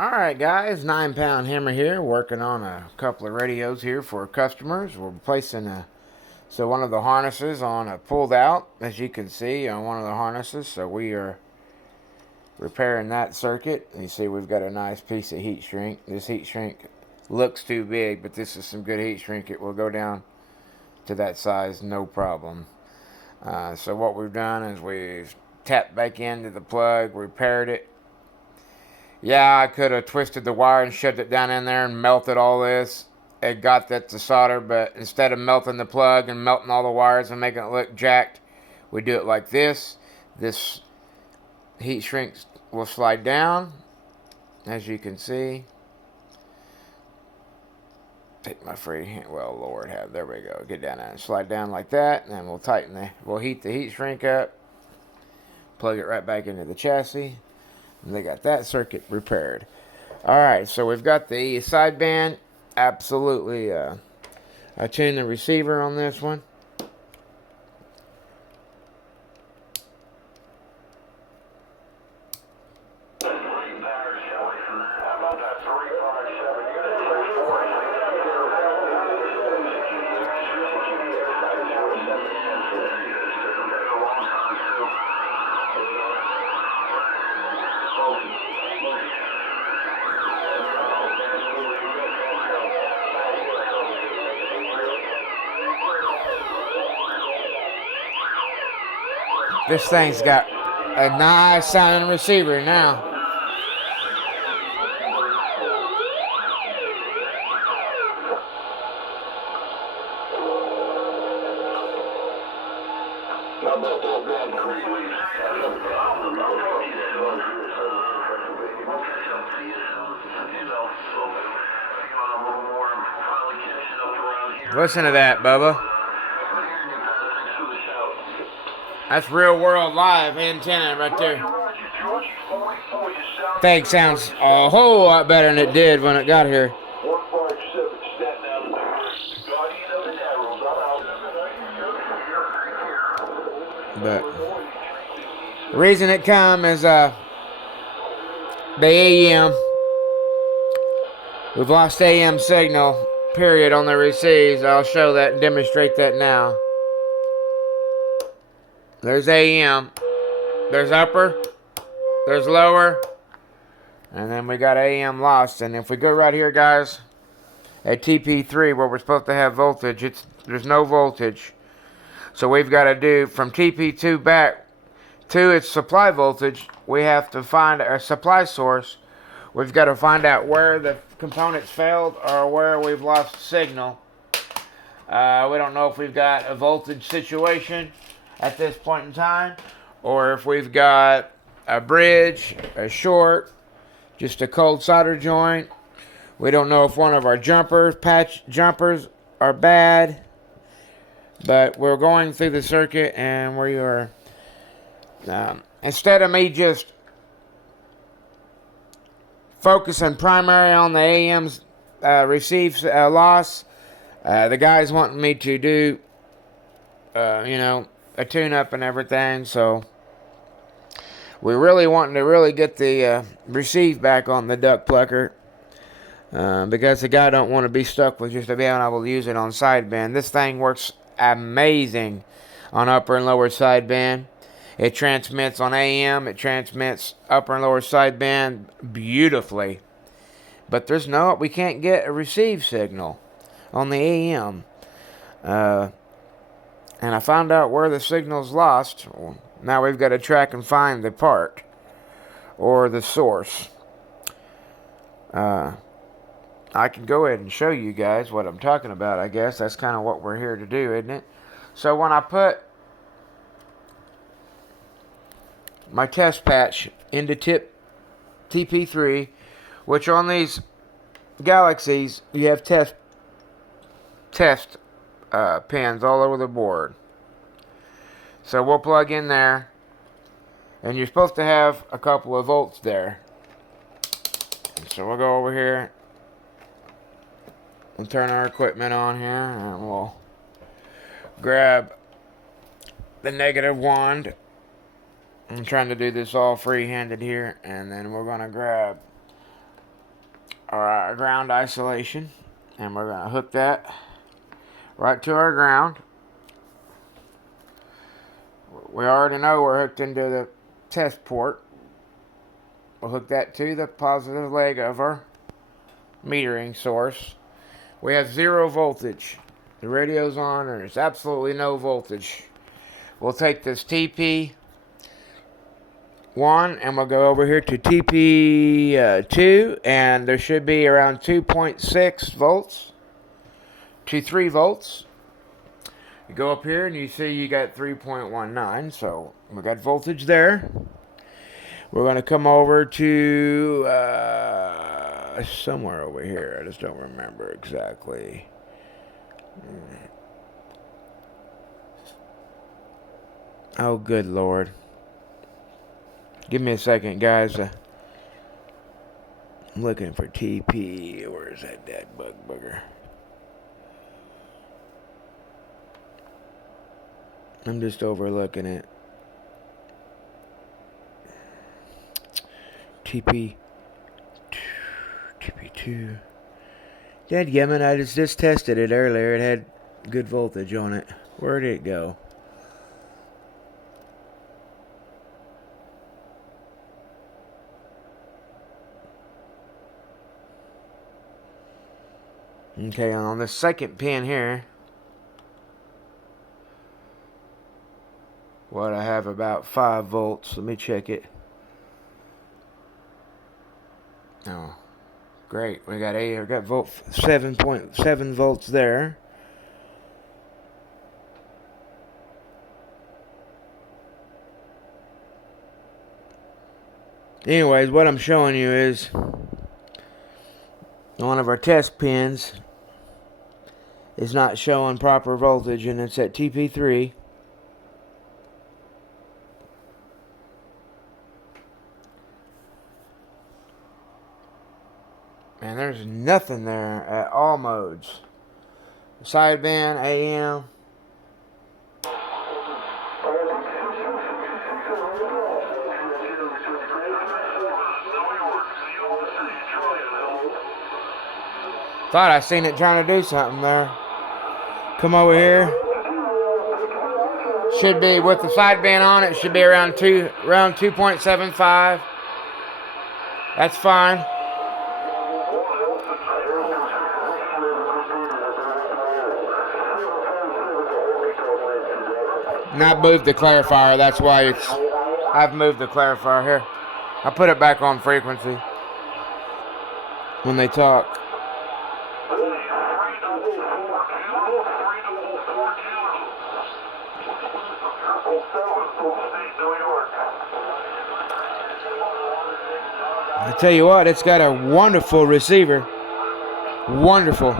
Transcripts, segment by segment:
Alright guys, 9 Pound Hammer here, working on a couple of radios here for customers. We're replacing one of the harnesses pulled out, as you can see, on one of the harnesses. So we are repairing that circuit. You see we've got a nice piece of heat shrink. This heat shrink looks too big, but this is some good heat shrink. It will go down to that size, no problem. So what we've done is we've tapped back into the plug, repaired it. Yeah, I could have twisted the wire and shoved it down in there and melted all this. It got that to solder, but instead of melting the plug and melting all the wires and making it look jacked, we do it like this. This heat shrink will slide down, as you can see. Take my free hand. Well, Lord have. There we go. Get down there and slide down like that, and then we'll heat the heat shrink up. Plug it right back into the chassis. And they got that circuit repaired. Alright, so we've got the sideband. Absolutely, I tuned the receiver on this one. This thing's got a nice sounding receiver now. Listen to that, Bubba. That's real world live antenna right there. Thing sounds a whole lot better than it did when it got here. But the reason it come is the AM. We've lost AM signal, period, on the receives. I'll show that and demonstrate that now. There's AM, there's upper, there's lower, and then we got AM lost. And if we go right here, guys, at TP3 where we're supposed to have voltage, there's no voltage. So we've got to do from TP2 back to its supply voltage. We have to find our supply source. We've got to find out where the components failed or where we've lost signal. We don't know if we've got a voltage situation at this point in time, or if we've got a bridge, a short, just a cold solder joint. We don't know if one of our patch jumpers are bad, but we're going through the circuit, and we are, instead of me just focusing primary on the AM's receive loss, the guys wanting me to do, a tune-up and everything. So we're really wanting to really get the receive back on the duck plucker, because the guy don't want to be stuck with just being able to use it on sideband. This thing works amazing on upper and lower sideband. It transmits on AM. It transmits upper and lower sideband beautifully. But we can't get a receive signal on the AM. And I found out where the signal's lost. Now we've got to track and find the part or the source. I can go ahead and show you guys what I'm talking about, I guess. That's kind of what we're here to do, isn't it? So when I put my test patch into TP3, which on these Galaxies, you have test pins all over the board. So we'll plug in there, and you're supposed to have a couple of volts there. And so we'll go over here and turn our equipment on here, and we'll grab the negative wand. I'm trying to do this all free-handed here, and then we're going to grab our ground isolation, and we're going to hook that right to our ground. We already know we're hooked into the test port. We'll hook that to the positive leg of our metering source. We have 0 voltage. The radio's on, and there's absolutely no voltage. We'll take this TP1 and we'll go over here to TP2, and there should be around 2.6 volts to 3 volts. You go up here and you see you got 3.19, so we got voltage there. We're going to come over to somewhere over here. I just don't remember exactly. Oh, good Lord. Give me a second, guys. I'm looking for TP. Where's that dead bugger? I'm just overlooking it. TP2. Dadgummit, I just tested it earlier. It had good voltage on it. Where'd it go? Okay, on the second pin here, what I have about 5 volts. Let me check it. Oh, great. We got 7.7 volts there. Anyways, what I'm showing you is one of our test pins is not showing proper voltage, and it's at TP3. And there's nothing there at all modes. Sideband, AM. Thought I seen it trying to do something there. Come over here. Should be with the sideband on it. Should be around 2.75. That's fine. And I've moved the clarifier. That's why I've moved the clarifier here. I put it back on frequency when they talk. I tell you what, it's got a wonderful receiver. Wonderful.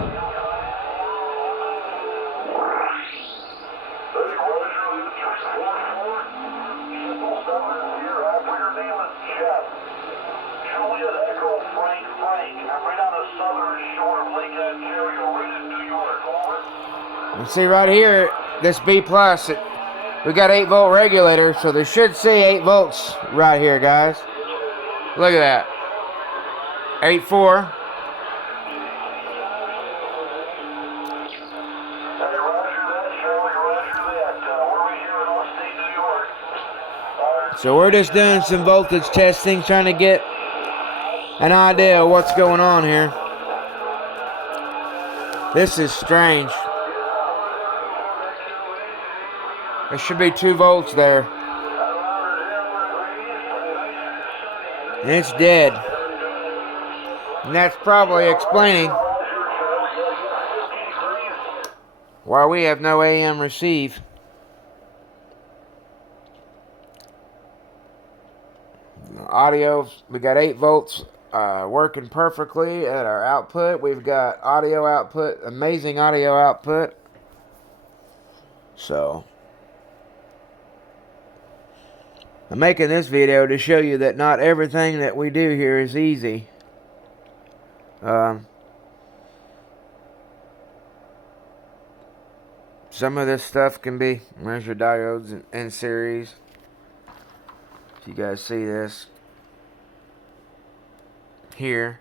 You see right here, this B plus, we got 8 volt regulator, so they should see 8 volts right here, guys. Look at that. 8.4. So we're just doing some voltage testing, trying to get an idea of what's going on here. This is strange. There should be 2 volts there. And it's dead. And that's probably explaining why we have no AM receive. Audio, we got 8 volts working perfectly at our output. We've got audio output, amazing audio output. So I'm making this video to show you that not everything that we do here is easy. Some of this stuff can be measure diodes in series. If you guys see this here,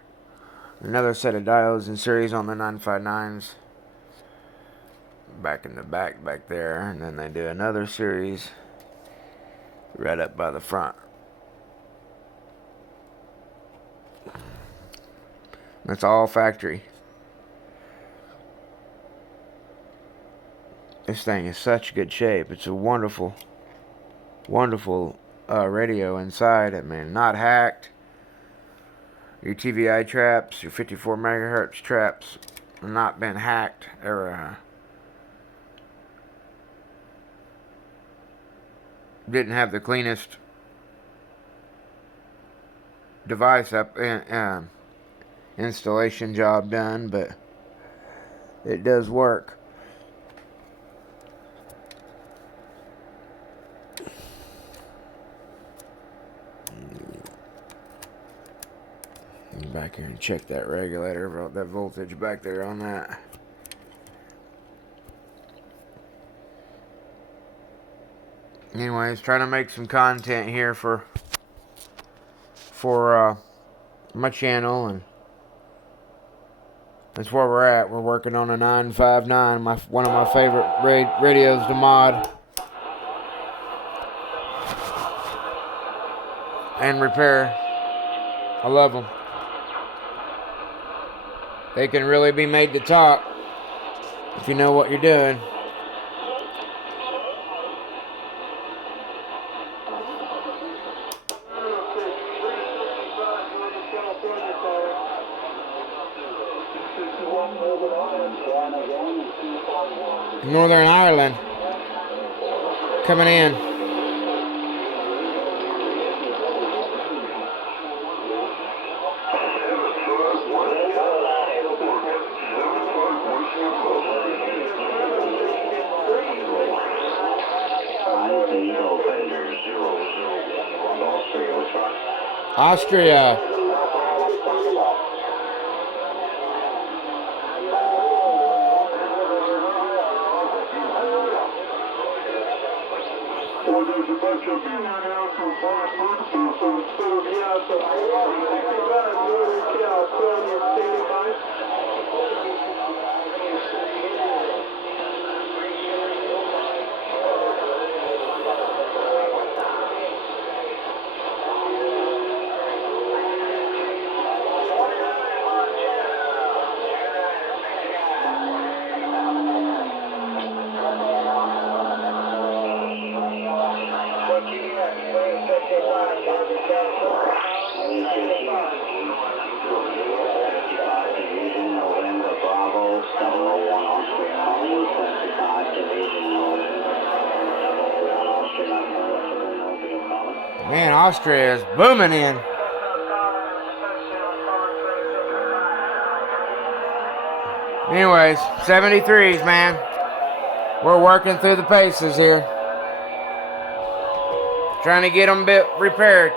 Another set of diodes in series on the 959s. Back in the back there. And then they do another series right up by the front. That's all factory. This thing is such good shape. It's a wonderful, wonderful radio inside. I mean, not hacked. Your TVI traps, your 54 megahertz traps, not been hacked or didn't have the cleanest device up installation job done, but it does work. Back here and check that regulator, that voltage back there on that. Anyways, trying to make some content here for my channel, and that's where we're at. We're working on a 959, one of my favorite radios to mod and repair. I love them. They can really be made to talk if you know what you're doing. Northern Ireland coming in. Austria. Man, Austria is booming in. Anyways, 73s, man. We're working through the paces here. Trying to get them repaired.